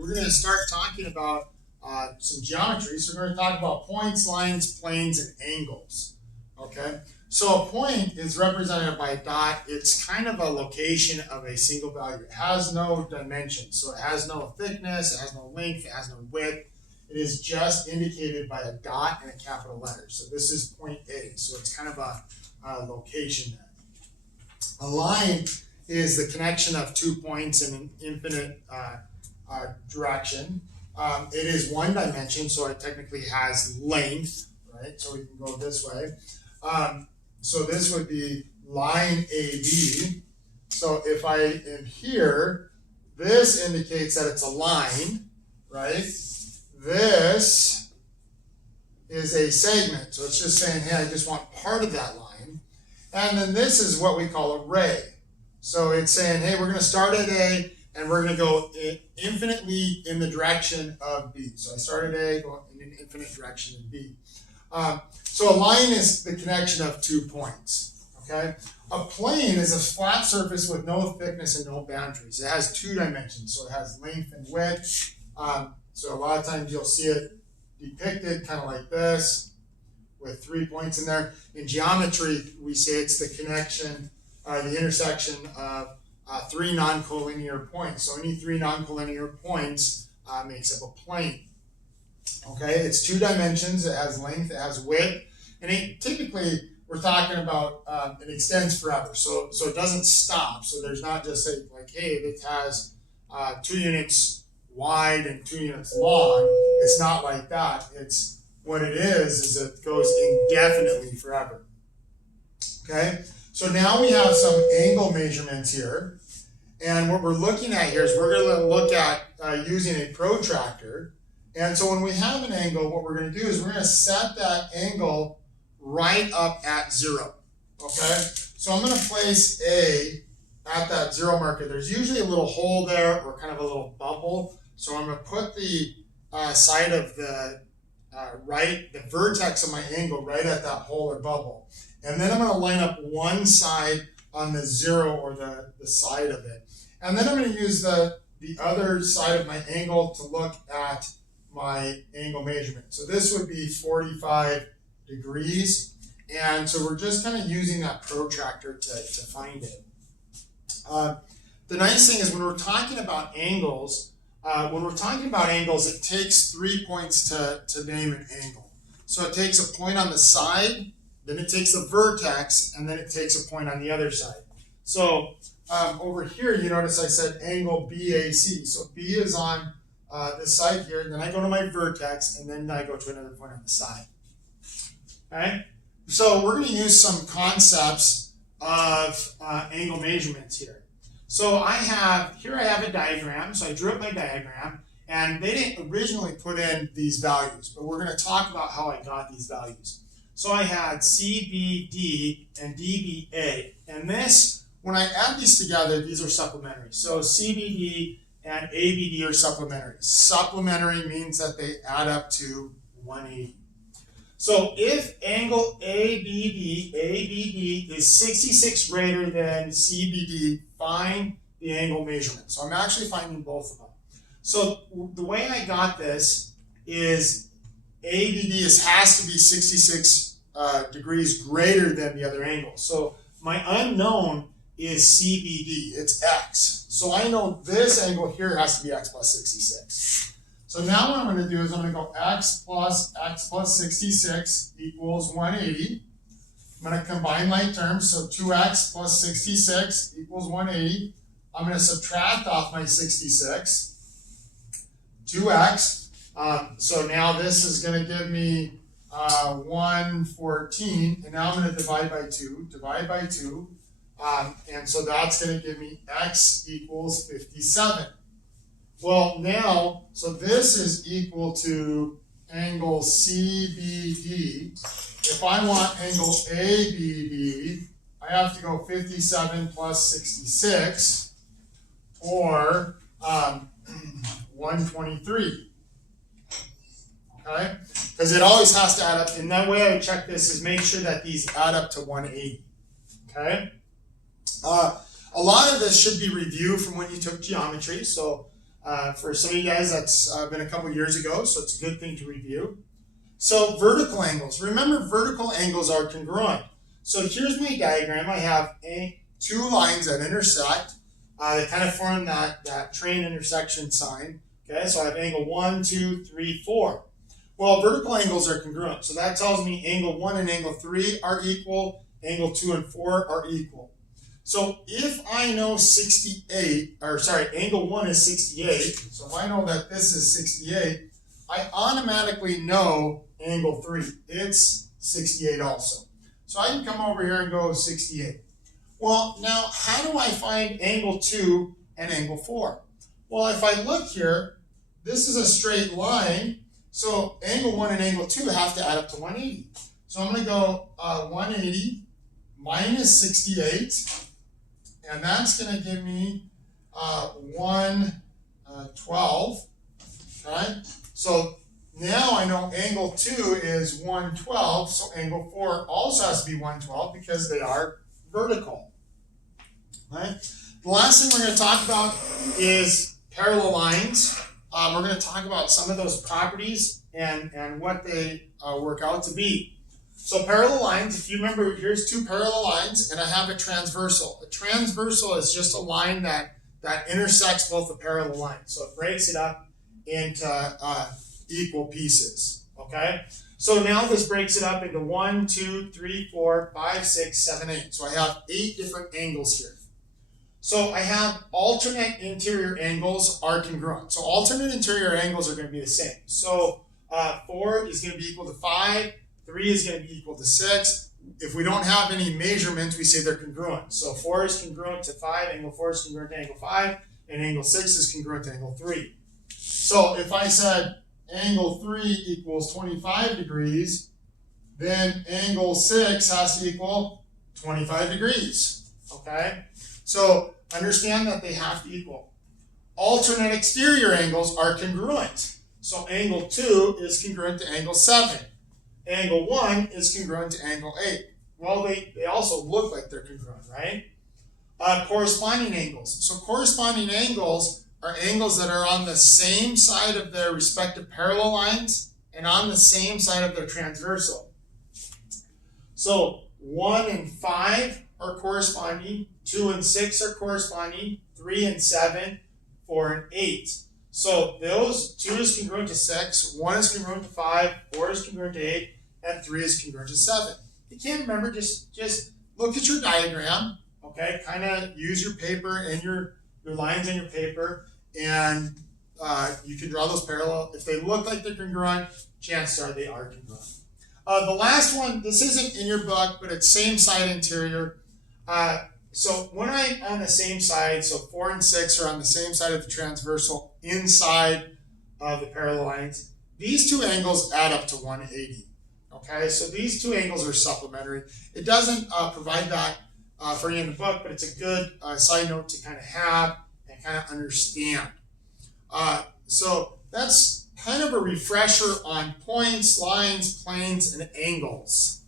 we're going to start talking about some geometry. So we're going to talk about points, lines, planes, and angles. Okay, so a point is represented by a dot. It's kind of a location of a single value. It has no dimension, so it has no thickness, it has no length, it has no width. It is just indicated by a dot and a capital letter. So this is point A. So it's kind of a location there. A line is the connection of 2 points in an infinite direction. It is one dimension, so it technically has length, right? So we can go this way. So this would be line AB. So if I am here, this indicates that it's a line, right? This is a segment. So it's just saying, hey, I just want part of that line. And then this is what we call a ray. So it's saying, hey, we're going to start at A, and we're going to go infinitely in the direction of B. So I start at A, go in an infinite direction in B. So a line is the connection of 2 points, okay? A plane is a flat surface with no thickness and no boundaries. It has 2 dimensions, so it has length and width. So a lot of times you'll see it depicted kind of like this with 3 points in there. In geometry, we say it's the connection, the intersection of 3 non-collinear points. So any 3 non-collinear points makes up a plane. Okay, it's 2 dimensions. It has length, it has width, and typically we're talking about it extends forever. So it doesn't stop. So there's not just like, hey, it has 2 units wide and 2 units long. It's not like that. It's what it is it goes indefinitely forever. Okay, so now we have some angle measurements here. And what we're looking at here is we're going to look at using a protractor. And so when we have an angle, what we're going to do is we're going to set that angle right up at 0. Okay? So I'm going to place A at that 0 marker. There's usually a little hole there or kind of a little bubble. So I'm going to put the side of the the vertex of my angle right at that hole or bubble. And then I'm going to line up one side on the 0 or the side of it. And then I'm going to use the other side of my angle to look at my angle measurement. So this would be 45 degrees. And so we're just kind of using that protractor to find it. The nice thing is when we're talking about angles, it takes 3 points to name an angle. So it takes a point on the side, then it takes a vertex, and then it takes a point on the other side. So over here, you notice I said angle BAC. So B is on this side here, and then I go to my vertex, and then I go to another point on the side. Okay? So we're going to use some concepts of angle measurements here. So I have a diagram. So I drew up my diagram, and they didn't originally put in these values, but we're going to talk about how I got these values. So I had CBD and DBA, and this, when I add these together, these are supplementary. So CBD and ABD are supplementary. Supplementary means that they add up to 180. So if angle ABD is 66 greater than CBD, find the angle measurement. So I'm actually finding both of them. So the way I got this is ABD has to be 66 degrees greater than the other angle. So my unknown is CBD, it's X. So I know this angle here has to be X plus 66. So now what I'm going to do is I'm going to go X plus 66 equals 180. I'm going to combine like terms, so 2X plus 66 equals 180. I'm going to subtract off my 66, 2X. So now this is going to give me 114, and now I'm going to divide by 2, and so that's going to give me X equals 57. Well, now, so this is equal to angle CBD. If I want angle ABD, I have to go 57 plus 66, or 123. Okay? Because it always has to add up. And that way I would check this is make sure that these add up to 180. Okay? A lot of this should be reviewed from when you took geometry. So For some of you guys, that's been a couple years ago, so it's a good thing to review. So vertical angles. Remember, vertical angles are congruent. So here's my diagram. I have two lines that intersect. They kind of form that train intersection sign. Okay, so I have angle 1, 2, 3, 4. Well, vertical angles are congruent. So that tells me angle 1 and angle 3 are equal. Angle 2 and 4 are equal. So if I know angle 1 is 68, so if I know that this is 68, I automatically know angle 3. It's 68 also. So I can come over here and go 68. Well, now how do I find angle 2 and angle 4? Well, if I look here, this is a straight line, so angle 1 and angle 2 have to add up to 180. So I'm going to go 180 minus 68, and that's going to give me 112, right? So now I know angle 2 is 112, so angle 4 also has to be 112 because they are vertical, right? The last thing we're going to talk about is parallel lines. We're going to talk about some of those properties and what they work out to be. So parallel lines, if you remember, here's two parallel lines, and I have a transversal. A transversal is just a line that intersects both the parallel lines. So it breaks it up into equal pieces, okay? So now this breaks it up into 1, 2, 3, 4, 5, 6, 7, 8. So I have 8 different angles here. So I have alternate interior angles are congruent. So alternate interior angles are going to be the same. So 4 is going to be equal to 5. 3 is going to be equal to 6. If we don't have any measurements, we say they're congruent. So 4 is congruent to 5, angle 4 is congruent to angle 5, and angle 6 is congruent to angle 3. So if I said angle 3 equals 25 degrees, then angle 6 has to equal 25 degrees, okay? So understand that they have to equal. Alternate exterior angles are congruent. So angle 2 is congruent to angle 7. Angle 1 is congruent to angle 8. Well, they also look like they're congruent, right? Corresponding angles. So corresponding angles are angles that are on the same side of their respective parallel lines and on the same side of their transversal. So 1 and 5 are corresponding, 2 and 6 are corresponding, 3 and 7, 4 and 8. So those 2 is congruent to 6, 1 is congruent to 5, 4 is congruent to 8, and 3 is congruent to 7. If you can't remember, just look at your diagram, okay? Kind of use your paper and your lines in your paper, and you can draw those parallel. If they look like they're congruent, chances are they are congruent. The last one, this isn't in your book, but it's same side interior. So when I'm on the same side, so 4 and 6 are on the same side of the transversal inside of the parallel lines, these two angles add up to 180. Okay, so these two angles are supplementary. It doesn't provide that for you in the book, but it's a good side note to kind of have and kind of understand. So that's kind of a refresher on points, lines, planes, and angles.